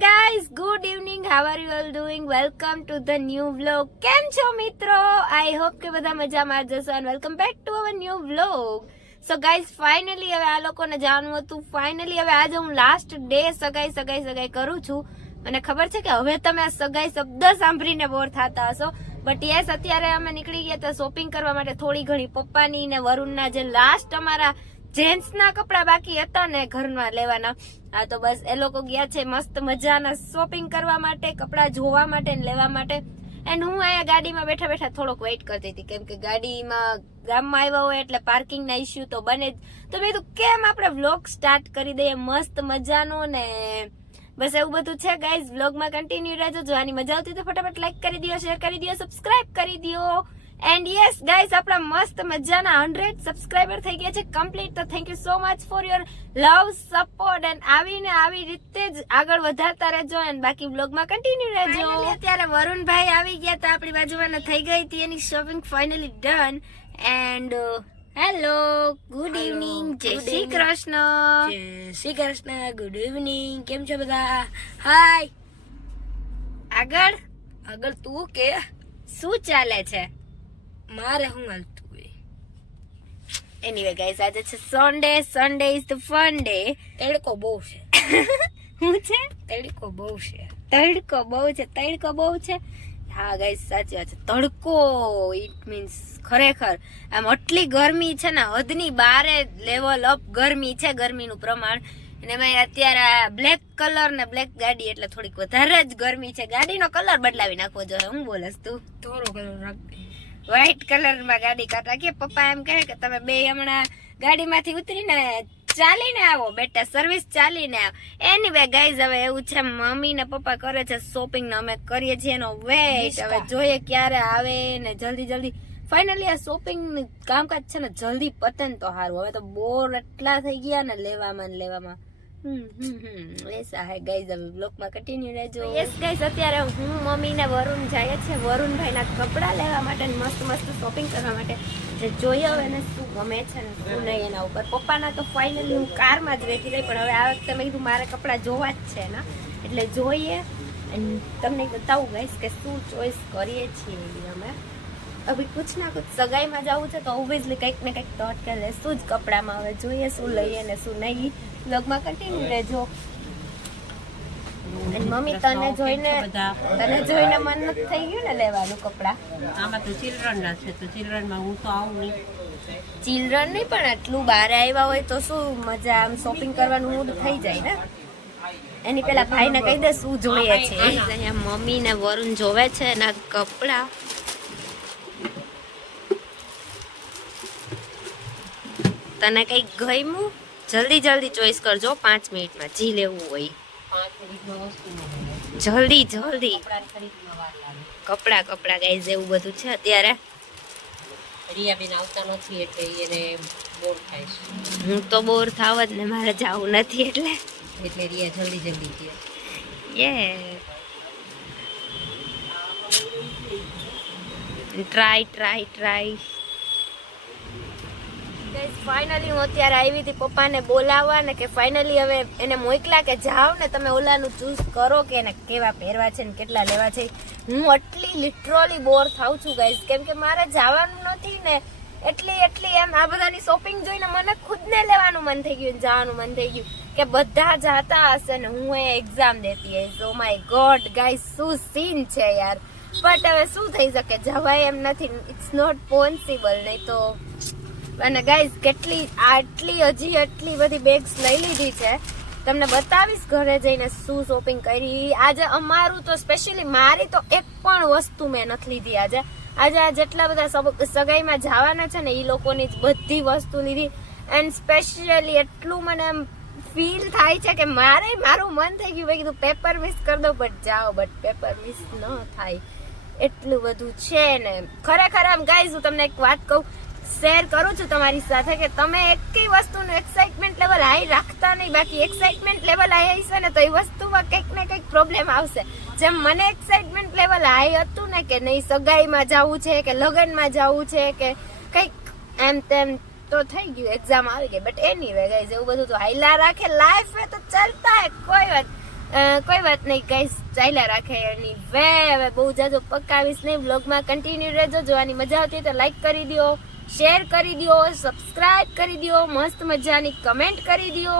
Guys good evening how are you all doing welcome to the new vlog કેમ છો મિત્રો I hope કે બધા મજામાં જશો and welcome back to our new vlog so guys finally હવે આ લોકોને જાણવું હતું. ફાઇનલી હવે આજે હું લાસ્ટ ડે સગાઈ સગાઈ સગાઈ કરું છું. મને ખબર છે કે હવે તમે આ સગાઈ શબ્દ સાંભળીને બોર થતા હશો. બટ યસ અત્યારે અમે નીકળી ગયા તો શોપિંગ કરવા માટે થોડી ઘણી પપ્પાની ને વરુણના જે લાસ્ટ અમારા જેન્ટ્સ ના કપડા બાકી હતા ને ઘરમાં લેવાના. આ તો બસ એ લોકો ગયા છે મસ્ત મજાના શોપિંગ કરવા માટે, કપડા જોવા માટે ને લેવા માટે. એન્ડ હું અહીંયા ગાડીમાં બેઠા બેઠા થોડોક વેઇટ કરતી હતી, કેમ કે ગાડીમાં ગામમાં આવ્યા હોય એટલે પાર્કિંગના ઇસ્યુ તો બને જ. તો મેં કીધું, કેમ આપણે વ્લોગ સ્ટાર્ટ કરી દઈએ? મસ્ત મજાનો ને. બસ એવું બધું છે ગાઈઝ વ્લોગમાં કન્ટિન્યુ રહેજો. જો આની મજા આવતી તો ફટાફટ લાઈક કરી દો શેર કરી દો સબસ્ક્રાઇબ કરી દો. એન્ડ યસ ગાઈઝ આપણા મસ્ત મજાના હંડ્રેડ સબસ્ક્રાઈબર થઈ ગયા છે. કમ્પ્લીટ તો thank you so much for your love support and આવીને આવી રીતે જ આગળ વધારતા રહેજો એન્ડ બાકી બ્લોગમાં કન્ટિન્યુ રહેજો. અત્યારે વરુણભાઈ આવી ગયા હતા આપણી બાજુમાં થઈ ગઈ હતી. એની shopping finally done and hello good evening જય શ્રી કૃષ્ણ. જય શ્રી કૃષ્ણ. ગુડ ઇવનિંગ કેમ છો બધા? હાય આગળ? આગળ તું કે? શું ચાલે છે? મારે શું હાલતું હોય? એનીવે ગાઈઝ આજે છે Sunday Sunday is the fun day તડકો બહુ છે. હું છે? તડકો બહુ છે. તડકો બહુ છે તડકો બહુ છે. હા ગાઈઝ સાચી વાત છે. તડકો ઇટ મીન્સ ખરેખર આમ આટલી ગરમી છે ને હદની બારે લેવલ અપ ગરમી છે ગરમીનું પ્રમાણ. અને એમાં અત્યારે બ્લેક કલર ને બ્લેક ગાડી એટલે થોડીક વધારે જ ગરમી છે. ગાડીનો કલર બદલાવી નાખવો જોઈએ હું બોલસ તું? થોડો કલર રાખજે. વ્હાઈટ કલરમાં ગાડી કાઢતા કે પપ્પા એમ કહે કે તમે બે હમણાં ગાડીમાંથી ઉતરીને ચાલીને આવો. બેટા સર્વિસ ચાલીને આવો. એની વે ગાઈઝ હવે એવું છે મમ્મી ને પપ્પા કરે છે શોપિંગ ને અમે કરીએ છીએ એનો વેઇટ હવે જોઈએ ક્યારે આવે ને જલ્દી જલ્દી. ફાઇનલી આ શોપિંગ કામકાજ છે ને જલ્દી પતે ને તો સારું. હવે તો બોર એટલા થઈ ગયા ને લેવામાં ને લેવામાં. ગાઈઝ હવે બ્લોકમાં ગાઈઝ વરુણ જાય છે. વરુણભાઈના લેવા માટે મસ્ત મસ્ત શોપિંગ કરવા માટે. જોઈએ હવે એને શું ગમે છે ને શું નહીં એના ઉપર. પપ્પાના તો ફાઇનલી હું કારમાં જ રહેતી રહી, પણ હવે આ વખતે મેં કીધું મારે કપડાં જોવા જ છે ને. એટલે જોઈએ. તમને બતાવું ગાઈશ કે શું ચોઈસ કરીએ છીએ અમે. અભી કુછ ના કુછ સગાઈમાં જવું છે તો ઓબ્વિયસલી કંઈક ને કંઈક તો કે લેશું જ કપડામાં હવે જોઈએ શું લઈએ ને શું નહીં. લગમાં કન્ટિન્યુ રહેજો. મમ્મી તને જોઈને તને જોઈને મન નથી થઈ ગયું ને લેવાનું કપડા? આમાં તો ચિલ્ડ્રન ના છે તો ચિલ્ડ્રનમાં હું તો આવું નહીં. ચિલ્ડ્રન નહીં પણ આટલું બહાર આવ્યા હોય તો શું મજા આમ શોપિંગ કરવાનું મૂડ થઈ જાય ને? એની પેલા ભાઈને કહી દે શું જોઈએ છે. અહીંયા મમ્મી ને વરુણ જોવે છે એના કપડા. તને કંઈક ગમ્યું? જલ્દી જલ્દી ચોઈસ કરજો પાંચ મિનિટમાં. જી લેવું હોય. જલ્દી જલ્દી. કપડા કપડા ગાઈઝ એવું બધું છે અત્યારે? રિયાબેન આવતા નથી એટલે એને બોર થાય છે. હું તો બોર થાવ જ ને મારે જવું નથી એટલે. એટલે રિયા જલ્દી જલ્દી કહે યે ટ્રાય ટ્રાય ટ્રાય ફાઇનલી હું અત્યારે આવી હતી પપ્પાને બોલાવવા ને કે ફાઇનલી હવે એને મોકલા કે જાઓ ને તમે ઓલાનું ચૂઝ કરો કે એને કેવા પહેરવા છે ને કેટલા લેવા છે. હું આટલી લિટરલી બોર થાઉં છું ગાઈઝ કેમ કે મારે જવાનું નથી ને એટલી એટલી એમ આ બધાની શોપિંગ જોઈને મને ખુદને લેવાનું મન થઈ ગયું જવાનું મન થઈ ગયું કે બધા જાતા હશે ને હું એ એક્ઝામ દેતી હઈશ ઓ માય ગોડ ગાઈઝ શું સીન છે યાર. બટ હવે શું થઈ શકે? જવાય એમ નથી. ઇટ્સ નોટ પોસિબલ નહીં તો અને ગાઈઝ કેટલી, આટલી હજી આટલી બધી બેગ્સ લઈ લીધી છે. તમને બતાવીશ ઘરે જઈને શું શોપિંગ કરી. આજે અમારું તો સ્પેશિયલી મારી તો એક પણ વસ્તુ મેં નથી લીધી આજે. આજે આ જેટલા બધા સગાઈમાં જવાના છે ને એ લોકોની બધી વસ્તુ લીધી. એન્ડ સ્પેશિયલી એટલું મને એમ ફીલ થાય છે કે મારે, મારું મન થઈ ગયું. ભાઈ કીધું પેપર મિસ કરી દો બટ જાઓ બટ પેપર મિસ ન થાય. એટલું બધું છે ને. ખરેખર આમ ગાઈઝ હું તમને એક વાત કહું. શેર કરું છું તમારી સાથે કે તમે એકેય વસ્તુનું એક્સાઇટમેન્ટ લેવલ હાઈ રાખતા નહીં. બાકી એક્સાઇટમેન્ટ લેવલ હાઈ હશે ને તો એ વસ્તુમાં કંઈક ને કંઈક પ્રોબ્લેમ આવશે. જેમ મને એક્સાઇટમેન્ટ લેવલ હાઈ હતું ને કે નહીં, સગાઈમાં જવું છે કે લગ્નમાં જવું છે કે કંઈક, એમ તેમ તો થઈ ગયું એક્ઝામ આવી ગઈ. બટ એની વે ગાઈઝ એવું બધું તો હાઈલા રાખે. લાઈફ તો ચાલતા હે, કોઈ વાત કોઈ વાત નહીં ગાઈસ ચાલ્યા રાખે. એની વે હવે બહુ જાજો પકાવીશ નહીં. વ્લોગમાં કન્ટિન્યુ રહેજો. જોવાની મજા આવતી તો લાઈક કરી દો શેર કરી દો સબસ્ક્રાઇબ કરી દો, મસ્ત મજાની કમેન્ટ કરી દો.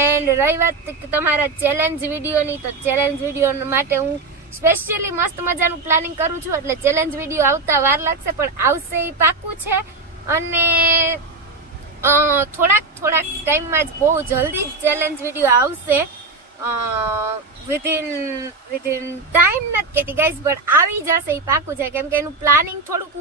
એન્ડ રહી વાત તમારા ચેલેન્જ વિડીયોની, તો ચેલેન્જ વીડિયો માટે હું સ્પેશિયલી મસ્ત મજાનું પ્લાનિંગ કરું છું. એટલે ચેલેન્જ વીડિયો આવતા વાર લાગશે, પણ આવશે એ પાકું છે. અને થોડાક થોડાક ટાઈમમાં જ બહુ જલ્દી જ ચેલેન્જ વીડિયો આવશે. વિધિન વિધિન ટાઈમ નથી કહેતી ગાઈઝ બટ આવી જશે એ પાકું છે. કેમ કે એનું પ્લાનિંગ થોડુંક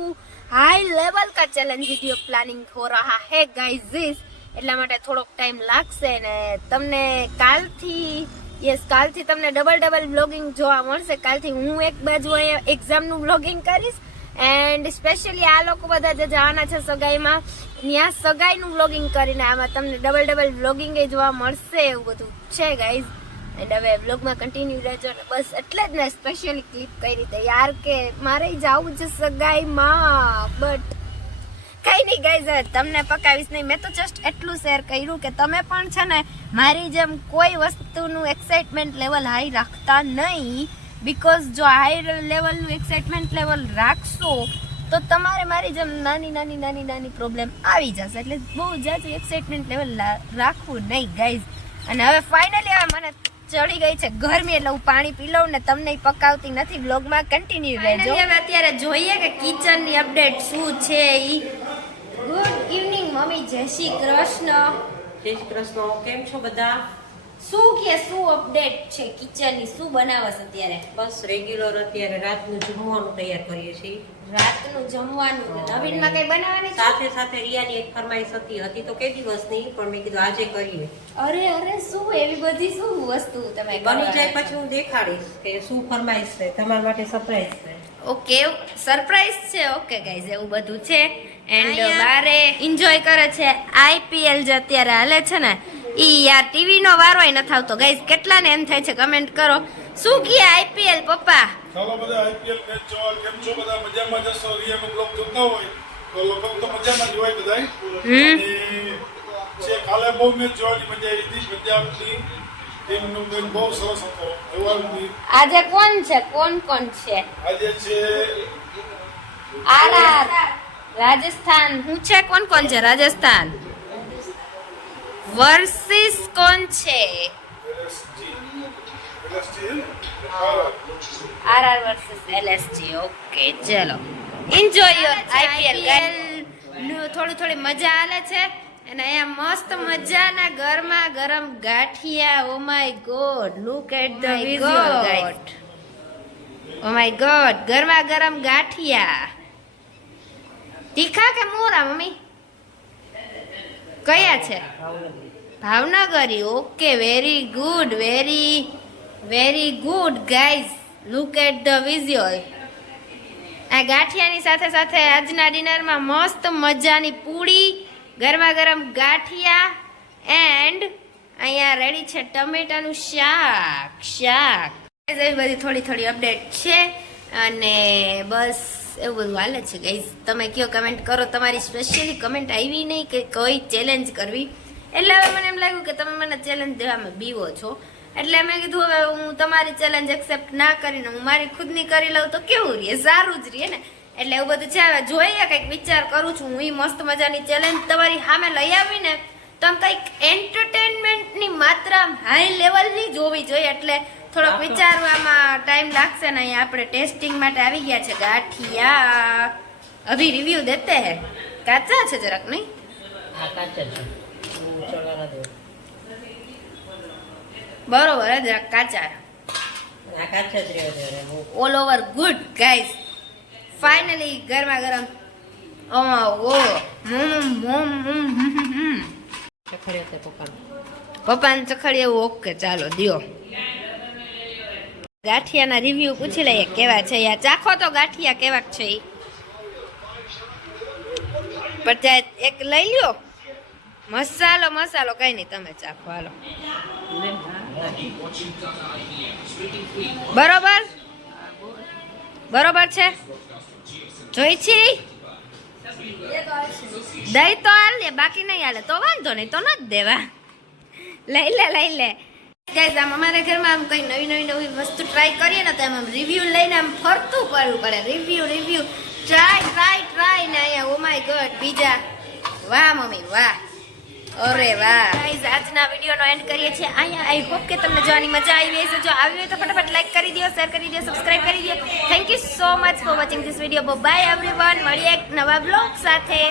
હાઈ લેવલ કા ચેલેન્જ વીડિયો પ્લાનિંગ હો રહા હે ગાઈઝીસ એટલા માટે થોડોક ટાઈમ લાગશે ને તમને કાલથી યસ કાલથી તમને ડબલ ડબલ બ્લોગિંગ જોવા મળશે. કાલથી હું એક બાજુ એક્ઝામનું બ્લોગિંગ કરીશ એન્ડ સ્પેશિયલી આ લોકો બધા જે જવાના છે સગાઈમાં, ત્યાં સગાઈનું વ્લોગિંગ કરીને આમાં તમને ડબલ ડબલ વ્લોગિંગ જોવા મળશે એવું બધું છે ગાઈઝ એન્ડ હવે વ્લોગમાં કન્ટિન્યુ રહેજો ને. બસ એટલે જ મેં સ્પેશિયલી ક્લિપ કરી હતી યાર કે મારે જવું છે સગાઈમાં બટ કઈ નહીં ગાઈઝ તમને પકાવીશ નહીં. મેં તો જસ્ટ એટલું શેર કર્યું કે તમે પણ છે ને મારી જેમ કોઈ વસ્તુનું એક્સાઇટમેન્ટ લેવલ હાઈ રાખતા નહીં. બિકોઝ જો હાઈ લેવલનું એક્સાઇટમેન્ટ લેવલ રાખશો, તો તમારે મારી જેમ નાની નાની નાની નાની પ્રોબ્લેમ આવી જશે. એટલે બહુ જાજુ એક્સાઇટમેન્ટ લેવલ રાખવું નહીં ગાઈઝ અને હવે ફાઇનલી હવે મને ચડી ગઈ છે ગરમી એટલે હું પાણી પી લઉં ને તમને પકાવતી નથી. બ્લોગમાં કન્ટિન્યુ રહેજો. હવે અત્યારે જોઈએ કે કિચનની અપડેટ શું છે ઈ. Good evening mummy. જય શ્રી કૃષ્ણ. જય શ્રી કૃષ્ણ. કેમ છો બધા? શું કે શું અપડેટ છે કિચનની શું બનાવસ અત્યારે? બસ રેગ્યુલર અત્યારે રાતનું જમવાનું તૈયાર કરીએ છીએ. રાતનું જમવાનું નવીનમાં કઈ બનાવવાની છે? સાથે સાથે રિયાની એક ફરમાઈશ હતી હતી તો કે દિવસની? પણ મેં કીધું આજે કરીએ. અરે અરે શું? એવી બધી શું વસ્તુ તમે બની જાય પછી હું દેખાડીશ કે શું ફરમાઈશ છે. તમારા માટે સરપ્રાઈઝ છે. ઓકે સરપ્રાઈઝ છે? ઓકે ગાઈઝ એવું બધું છે. એન્ડ બારે એન્જોય કરે છે. આઈપીએલ જે અત્યારે હાલે છે ને ઈ યાર ટીવી નો ન નથી આવતો કેટલા ને એમ થાય છે કમેન્ટ કરો. શું કહે આઈપીએલ પપ્પા? ચાલો બધા આઈપીએલ મેચ જોવા કેમ છો બધા? મજામાં જશો? રિયાનો બ્લોગ જોતા હોય તો લોકો તો મજામાં જ હોય હમ. છે કાલે બહુ મેચ જોવાની મજા આવી હતી પંજાબની ટીમનો મેચ બહુ સરસ હતો જોવાની આજે કોણ છે? કોણ કોણ છે? આજે છે આરઆર રાજસ્થાન. હું છે? કોણ કોણ છે? રાજસ્થાન. વર્સિસ કોણ છે? આરઆર વર્સિસ એલએસજી ઓકે ચલો. એન્જોય યોર આઈપીએલ થોડી થોડી મજા આલે છે. અને અહીંયા મસ્ત મજાના ગરમા ગરમ ગાંઠિયા ઓ my god look at the visual guys oh my god ગરમા ગરમ ગાંઠિયા. તીખા કે મોરા મમ્મી? કયા છે? Bhavnagari. Okay very good very very good guys look at the visual આ ગાંઠિયાની સાથે સાથે આજના ડિનરમાં મસ્ત મજાની પૂડી ગરમા ગરમ ગાંઠિયા એન્ડ અહીંયા રેડી છે ટમેટાનું શાક શાક. બધી થોડી થોડી અપડેટ છે. અને બસ એવું બધું હાલે છે ગાઈઝ તમે કયો કમેન્ટ કરો? તમારી સ્પેશિયલી કમેન્ટ આવી નહીં કે કોઈ ચેલેન્જ કરવી. એટલે હવે મને એમ લાગ્યું કે તમે મને ચેલેન્જ દેવામાં બીવો છો. એટલે મેં કીધું, હવે હું તમારી ચેલેન્જ એક્સેપ્ટ ના કરીને હું મારી ખુદની કરી લઉં તો કેવું રહે? સારું જ રહે ને? એટલે એવું બધું છે. હવે જોઈએ, કંઈક વિચાર કરું છું. હું મસ્ત મજાની ચેલેન્જ તમારી સામે લઈ આવીને તો આમ કંઈક એન્ટરટેનમેન્ટની માત્રા હાઈ લેવલની જોવી જોઈએ. એટલે થોડોક વિચારવામાં ટાઈમ લાગશે ને અહીંયા આપણે ટેસ્ટિંગ માટે આવી ગયા છે ગાંઠિયા. અભી રિવ્યુ દેતે હે. કાચા છે જરાક નહીં? બરોબર હે, જરાક કાચા. All over good guys finally ગરમા ગરમ. ઓ પપ્પાને. ચખડી એવું ઓકે ચાલો દિયો. ગાંઠિયાના રિવ્યુ પૂછી લઈએ, કેવા છે યાર? ચાખો તો ગાંઠિયા કેવા છે એ પણ એક લઈ લ્યો. મસાલો મસાલો, કઈ નહીં તમે ચાખો, હાલો. બરોબર? બરોબર છે? જોઈ છી દહીં તો હાલ બાકી નહીં હાલે. તો વાંધો નહીં, તો ન જ દેવા. લઈ લે લઈ લે. ગાઈઝ આમ અમારા ઘરમાં આમ કંઈ નવી નવી નવી વસ્તુ ટ્રાય કરીએ ને તો આમ રિવ્યૂ લઈને આમ ફરતું કરવું પડે. Review review try try try ને અહીંયા ઓ માય ગોડ બીજા. વાહ, મમ્મી, વાહ. અરે વાહ. ગાઈઝ આજના વિડીયોનો એન્ડ કરીએ છીએ. અહીંયા આઈ હોપ કે તમને જોવાની મજા આવી હશે. જો આવી હોય તો ફટાફટ લાઈક કરી દો શેર કરી દો સબસ્ક્રાઇબ કરી દો. Thank you so much for watching this video bye everyone મળીએ એક નવા બ્લોગ સાથે.